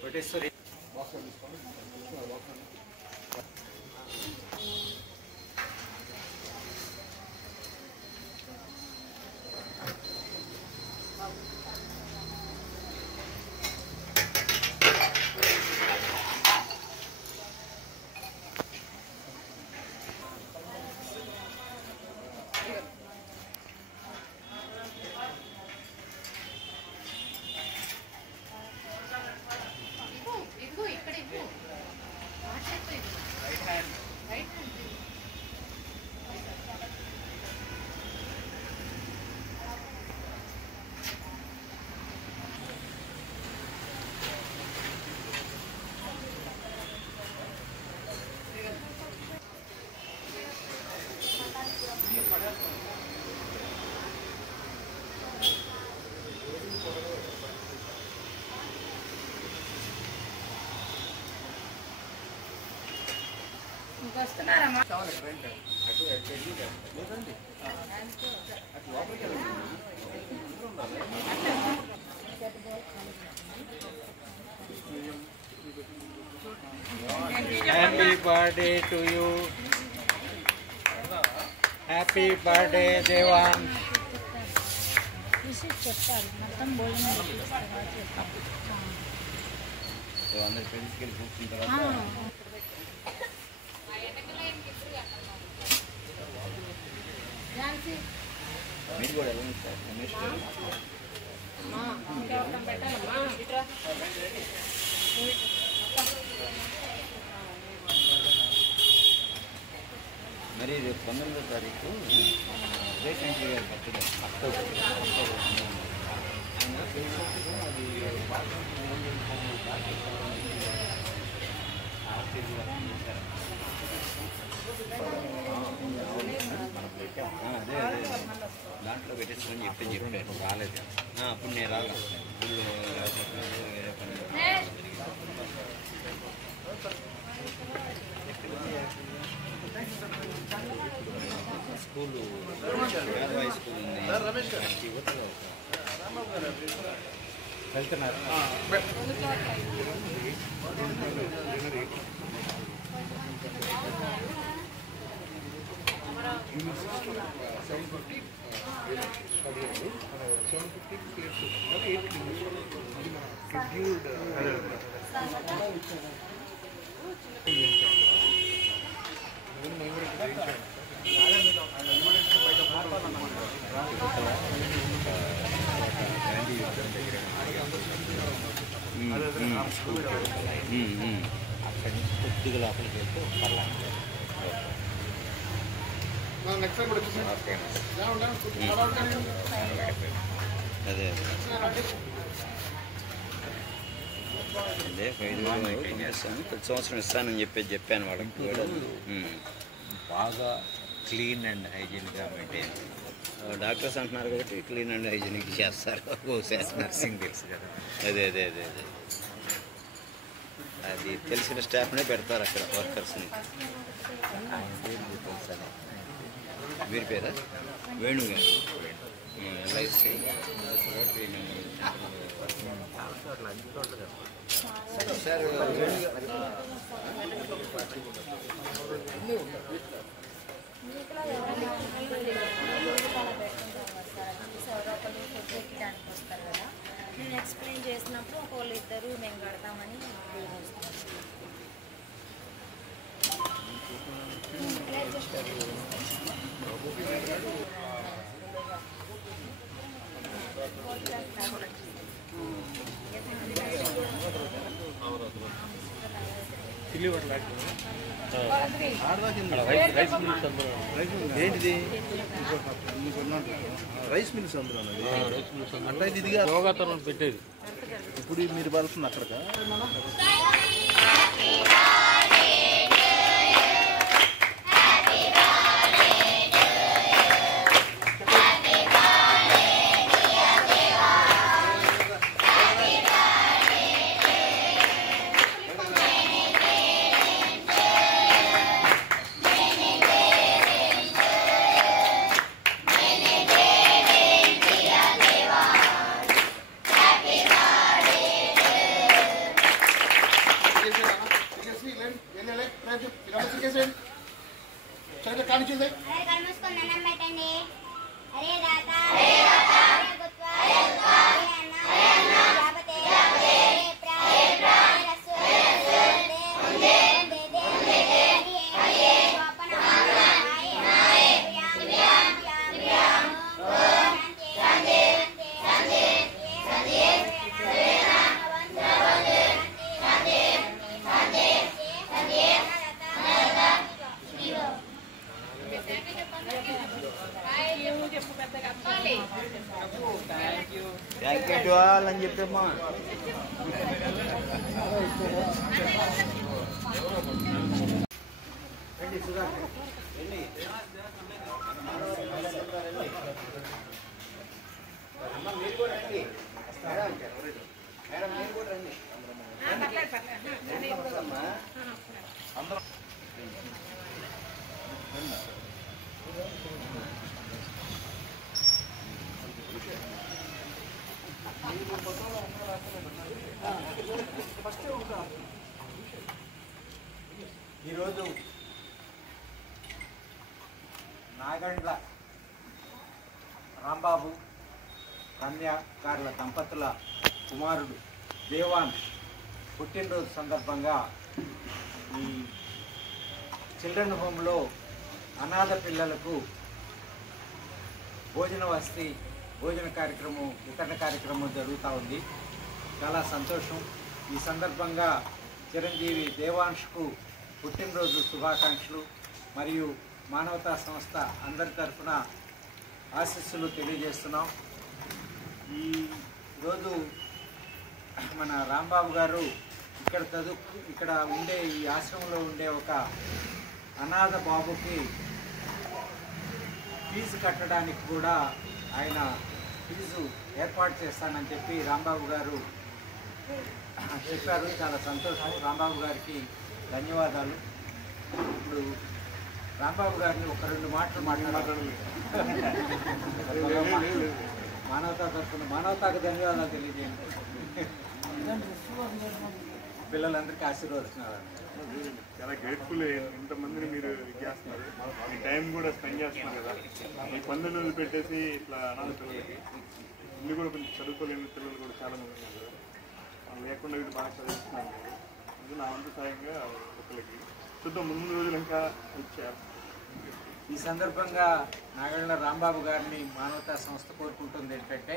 కోటేశ్వరి వస్తున్నారమ్మా happy birthday to you happy birthday దేవాన్ చెప్తారు మొత్తం భోజనం అందరు పెళ్లికి కూర్చుంటారా మీరు కూడా ఎలా ఉంది సార్ రమేష్ మరి రేపు 19వ తారీఖు జయశంకర్ గారి బర్త్డే అక్టోబర్ అదే దాంట్లో పెట్టేస్తామని చెప్పాను రాలేదు అప్పుడు నేను రాలేదు స్కూలు పేదవాయి స్కూల్ ఉంది వెళ్తున్నారు అక్కడి నుంచి కొద్దిగా లోపలికి వెళ్తే అదే అదే 5,000 చేస్తాను ప్రతి సంవత్సరం ఇస్తానని చెప్పాను వాళ్ళకి కూడా బాగా క్లీన్ అండ్ హైజీన్గా మెయింటైన్ డాక్టర్స్ అంటున్నారు కాబట్టి క్లీన్ అండ్ హైజీనిక్ చేస్తారు నర్సింగ్ తెలుసు కదా. అదే అదే అదే అదే అది తెలిసిన స్టాఫ్నే పెడతారు అక్కడ వర్కర్స్ని. వీరి పేరా వేణు గారు ఎల్ఐసి సార్ నేను ఎక్స్ప్లెయిన్ చేసినప్పుడు ఒకళ్ళు ఇద్దరు మేము కడతామని ఏంటిది రైస్ మిల్స్ అందులో అంటే ఇదిగా యోగాతనం పెట్టేది ఇప్పుడు మీరు పడుతుంది అక్కడికా థ్యాంక్ యూ టు ఆల్ అని చెప్పమ్మా. ఈరోజు నాగండ్ల రాంబాబు కన్య గారుల దంపతుల కుమారుడు దేవాన్ పుట్టినరోజు సందర్భంగా ఈ చిల్డ్రన్ హోమ్లో అనాథ పిల్లలకు భోజన వసతి భోజన కార్యక్రమం వితరణ కార్యక్రమం జరుగుతూ ఉంది. చాలా సంతోషం. ఈ సందర్భంగా చిరంజీవి దేవాంష్కు పుట్టినరోజు శుభాకాంక్షలు మరియు మానవతా సంస్థ అందరి తరఫున ఆశీస్సులు తెలియజేస్తున్నాం. ఈరోజు మన రాంబాబు గారు ఇక్కడ ఉండే ఈ ఆశ్రమంలో ఉండే ఒక అనాథ బాబుకి ఫీజు కట్టడానికి కూడా ఆయన ఫీజు ఏర్పాటు చేస్తానని చెప్పి రాంబాబు గారు చెప్పారు. చాలా సంతోషం. రాంబాబు గారికి ధన్యవాదాలు. ఇప్పుడు రాంబాబు గారిని ఒక 2 మాటలు మాట్లాడాలి. మానవతా తరఫున మానవతాకు ధన్యవాదాలు తెలియజేయండి. పిల్లలందరికీ ఆశీర్వదిస్తున్నారు. చాలా గ్రేట్ఫుల్. ఇంతమందిని మీరు చేస్తున్నారు, మీ టైం కూడా స్పెండ్ చేస్తున్నారు కదా. మీ పనులు వదిలిపెట్టేసి ఇట్లా అనాథ పిల్లలకి ఇల్లు కూడా కొంచెం చదువుకోలేని పిల్లలు కూడా చాలా మంది ఉన్నారు కదా. వాళ్ళు లేకుండా వీళ్ళు బాగా చదివిస్తున్నారు. అది నా వంతు సాయంగా ఒకరికి చూద్దాం. ముందు రోజులు ఇంకా ఇచ్చారు. ఈ సందర్భంగా నాగండ్ల రాంబాబు గారిని మానవతా సంస్థ కోరుకుంటుంది ఏంటంటే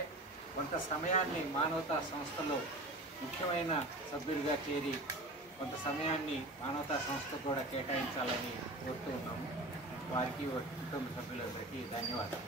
కొంత సమయాన్ని మానవతా సంస్థలో ముఖ్యమైన సభ్యుడిగా చేరి కొంత సమయాన్ని మానవతా సంస్థకు కూడా కేటాయించాలని కోరుతూ ఉన్నాము. వారికి కుటుంబ సభ్యులందరికీ ధన్యవాదాలు.